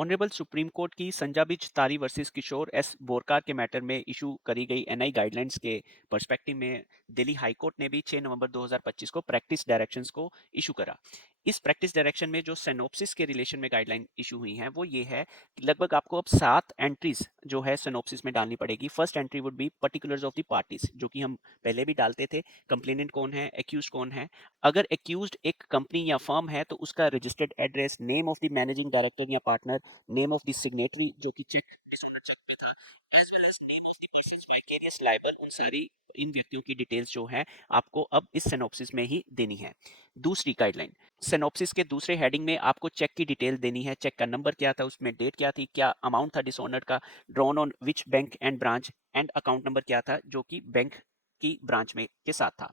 Honourable supreme court की संजाबिज तारी versus किशोर S Borkar के मैटर में इशू करी गई एनआई गाइडलाइंस के पर्सपेक्टिव में दिल्ली हाई कोर्ट ने भी 6 नवंबर 2025 को प्रैक्टिस डायरेक्शंस को इशू करा। इस प्रैक्टिस डायरेक्शन में जो सिनॉप्सिस के रिलेशन में गाइडलाइन इशू हुई हैं वो ये है कि लगभग आपको अब 7 एंट्रीज जो है सिनॉप्सिस में डालनी पड़ेगी। First entry would be particulars of the parties, जो कि हम पहले भी डालते थे। कंप्लेनेंट कौन है, एक्यूज कौन है, अगर एक्यूज्ड एक कंपनी या फर्म है तो उसका registered address, name of the managing director या partner, name of the signatory जो कि चेक डिसऑनर चेक पे था, as well as name of the persons vicarious liable. उन सारी इन व्यक्तियों की डिटेल्स जो है आपको अब इस सिनॉप्सिस में ही देनी है। दूसरी गाइडलाइन, सिनॉप्सिस के दूसरे हेडिंग में आपको चेक की डिटेल देनी है। चेक का नंबर क्या था, उसमें डेट क्या थी, क्या अमाउंट था डिसऑनर का, drawn on which bank and branch, and account number क्या था जो कि बैंक की ब्रांच में के साथ था।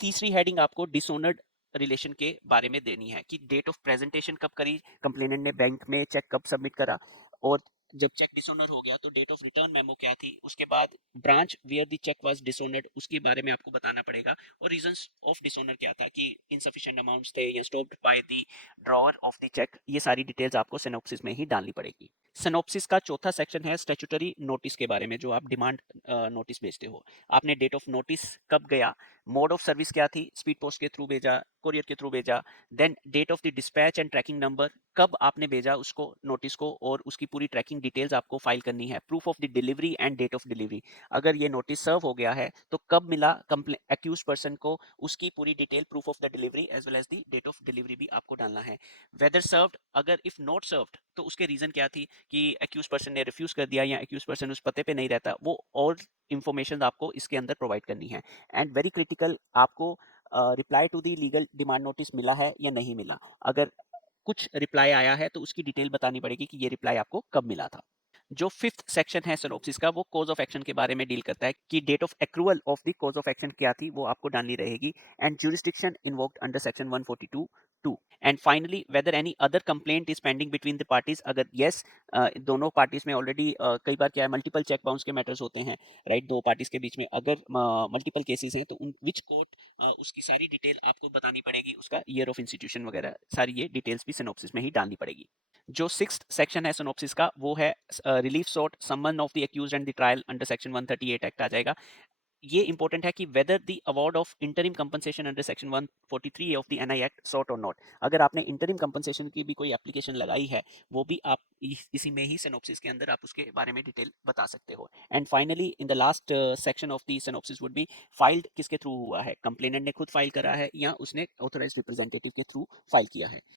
तीसरी हेडिंग आपको डिसऑनर्ड रिलेशन के बारे में देनी है कि डेट ऑफ प्रेजेंटेशन कब करी कंप्लेनेंट ने बैंक में, चेक कब सबमिट करा, और जब चेक डिसऑनर हो गया तो डेट ऑफ रिटर्न मेमो क्या थी, उसके बाद branch where the cheque was dishonoured उसके बारे में आपको बताना पड़ेगा, और रीजंस ऑफ डिसऑनर क्या था कि इनसफिशिएंट अमाउंट्स थे या stopped by the drawer of the cheque. ये सारी डिटेल्स आपको सिनॉप्सिस में ही डालनी पड़ेगी। सिनॉप्सिस का चौथा सेक्शन है स्टैट्यूटरी नोटिस के बारे में, जो आप डिमांड नोटिस भेजते हो। आपने डेट ऑफ नोटिस कब गया, मोड ऑफ सर्विस क्या थी, स्पीड पोस्ट के थ्रू भेजा, कोरियर के थ्रू भेजा, then date of the dispatch and tracking number, कब आपने भेजा उसको नोटिस को, और उसकी पूरी ट्रैकिंग डिटेल्स आपको फाइल करनी है। Proof of the delivery and date of delivery, अगर ये नोटिस सर्व हो गया है तो कब मिला एक्यूज पर्सन को, उसकी पूरी detail, proof of the delivery as well as the date of delivery भी आपको डालना है। वेदर सर्व्ड, अगर इफ नॉट सर्व्ड तो उसके रीजन क्या थी कि एक्यूज पर्सन ने रिफ्यूज कर दिया या एक्यूज पर्सन उस पते पे नहीं रहता, वो और इंफॉर्मेशन आपको इसके अंदर प्रोवाइड करनी है। एंड वेरी क्रिटिकल, आपको reply to the legal demand notice मिला है या नहीं मिला। अगर कुछ रिप्लाई आया है तो उसकी डिटेल बतानी पड़ेगी कि ये रिप्लाई आपको कब मिला था। जो फिफ्थ सेक्शन है सिनॉप्सिस का, वो कॉज ऑफ एक्शन के बारे में डील करता है कि date of accrual of the cause of action क्या थी, वो आपको डालनी रहेगी, and jurisdiction invoked under section 142 2। And finally whether any other complaint is pending between the parties, अगर यस दोनों पार्टीज में ऑलरेडी कई बार क्या है, मल्टीपल चेक बाउंस के मैटर्स होते हैं, राइट, दो पार्टीज के बीच में अगर मल्टीपल केसेस हैं तो उन विच कोर्ट, उसकी सारी डिटेल आपको बतानी पड़ेगी, उसका ईयर ऑफ इंस्टीट्यूशन वगैरह सारी ये डिटेल्स भी सिनॉप्सिस में ही डालनी पड़ेगी। जो सिक्स्थ सेक्शन है सिनॉप्सिस का, वो है relief sought summon of the accused and the trial under section 138 act आ जाएगा। ये इंपॉर्टेंट है कि whether the award of interim compensation under section 143 of the NI act sought और नॉट, अगर आपने इंटरिम कंपनसेशन की भी कोई एप्लीकेशन लगाई है वो भी आप इसी में ही सिनॉप्सिस के अंदर आप उसके बारे में डिटेल बता सकते हो। And finally in the last section of the synopsis would be filed किसके थ्रू हुआ है, कंप्लेनेंट ने खुद फाइल करा है या उसने ऑथराइज्ड रिप्रेजेंटेटिव के थ्रू फाइल किया है।